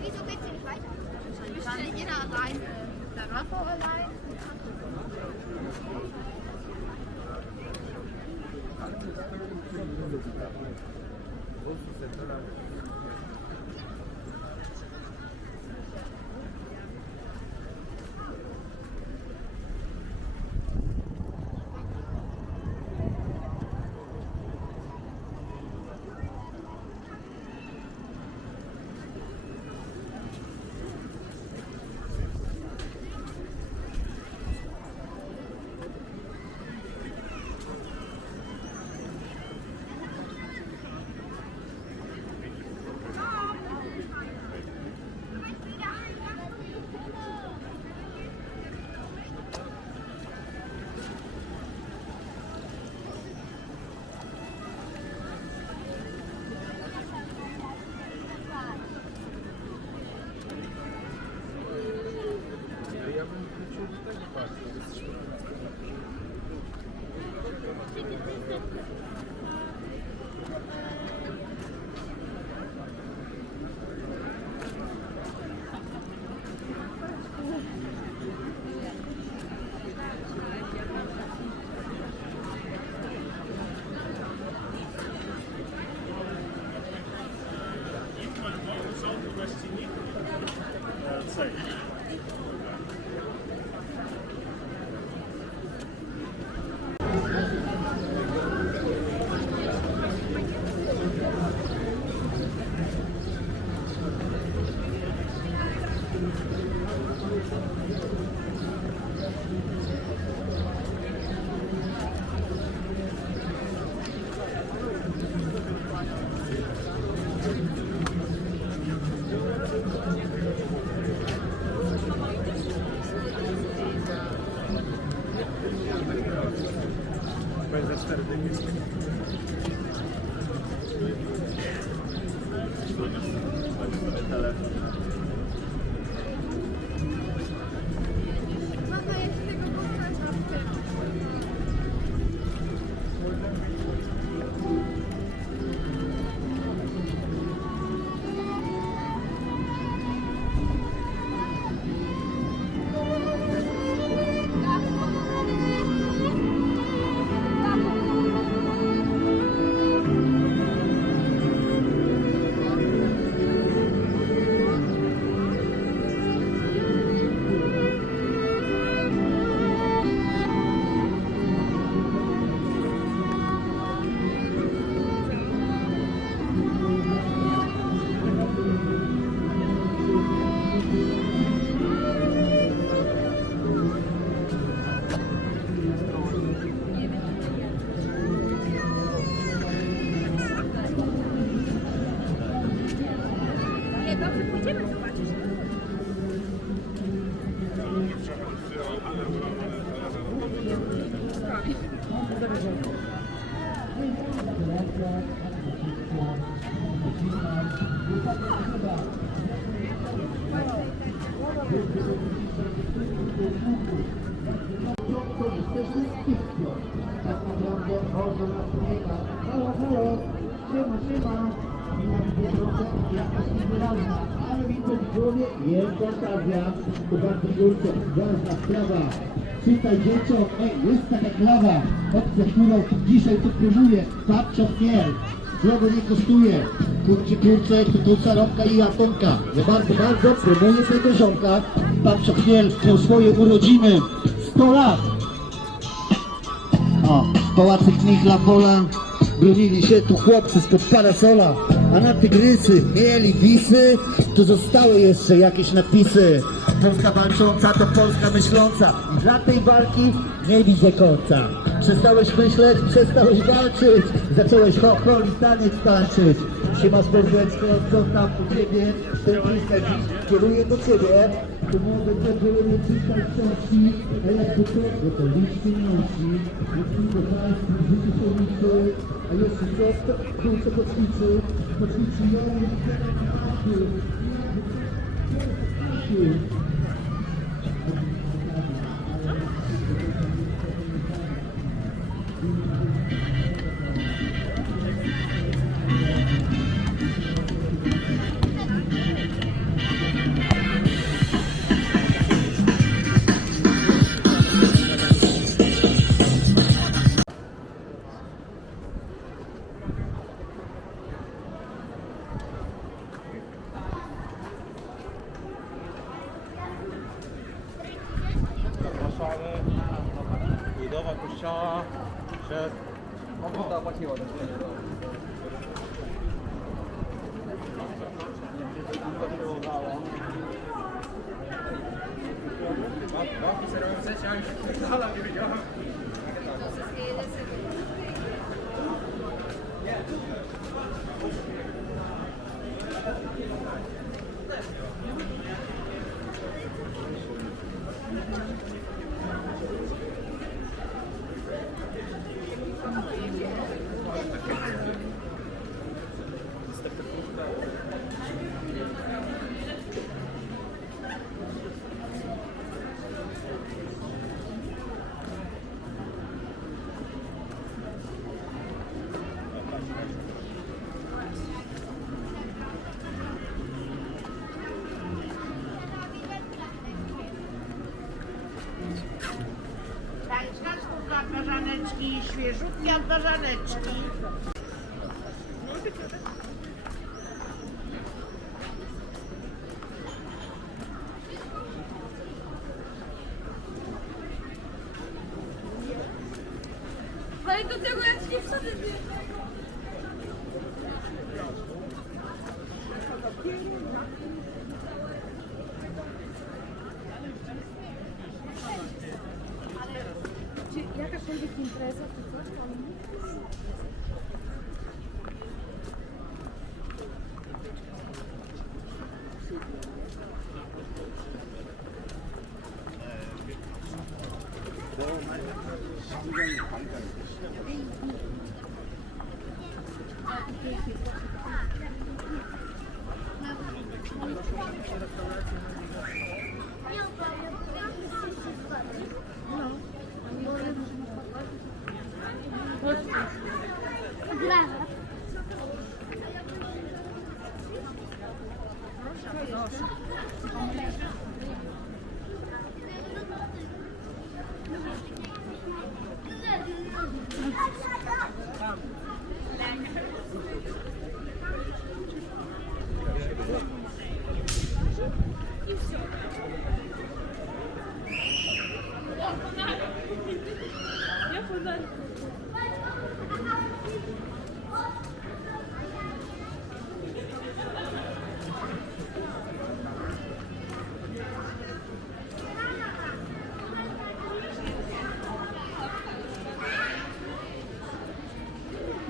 Wieso geht sie nicht weiter? War nicht jeder allein? Da war Frau allein. Tak naprawdę chodzą na człowieka. Halo, halo, siema. Jakaś niewyraźna, ale widzę w głowie jest okazja. Uważaj górce, ważna sprawa. Czytaj dzieciom, jest taka klawa. Obce, którą dzisiaj tu próbuję, patrz o pier. Drogo nie kosztuje. Kurczę, kukuca, rąbka i japonka. Ja bardzo promuję tego ziomka. Pan Chmiel miał swoje urodziny 100 lat. O, pałacyk Michla Pola. Bronili się tu chłopcy spod parasola. A na tygrysy mieli wisy. Tu zostały jeszcze jakieś napisy. Polska walcząca to Polska myśląca. I dla tej walki nie widzę końca. Przestałeś myśleć, przestałeś walczyć. Zacząłeś chochol i taniec tańczyć. Siema Sporteczko, co tam u ciebie? Ten list dziś kieruje do ciebie. Tu młode kobiety czytać książki, a jak do tego to licz pieniążki. Jeśli do państwa w życiu się liczy, a jeśli coś, to kurczę poćwiczy ją i Zapraszamy. Budowa kościoła przed... Budowa płaciła. Babki serowe w sensie, ale nie wiedziałem. Bażaneczki, świeżutkie od bażaneczki. Ale do tego ja ci nie wsadzę. Czy jakakolwiek impreza, czy coś tam? Brawa.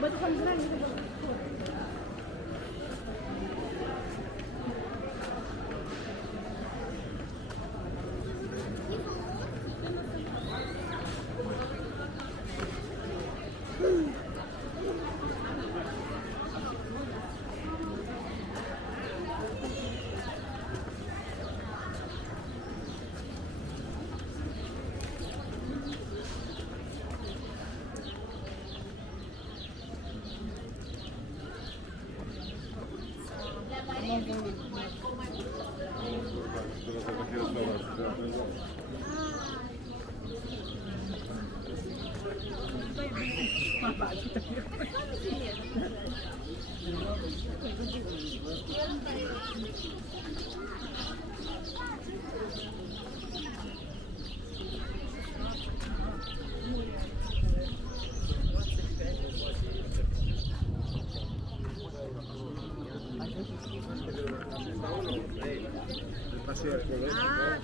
Bo to tam zranię tego. Mama, Passi al cuore. Ah,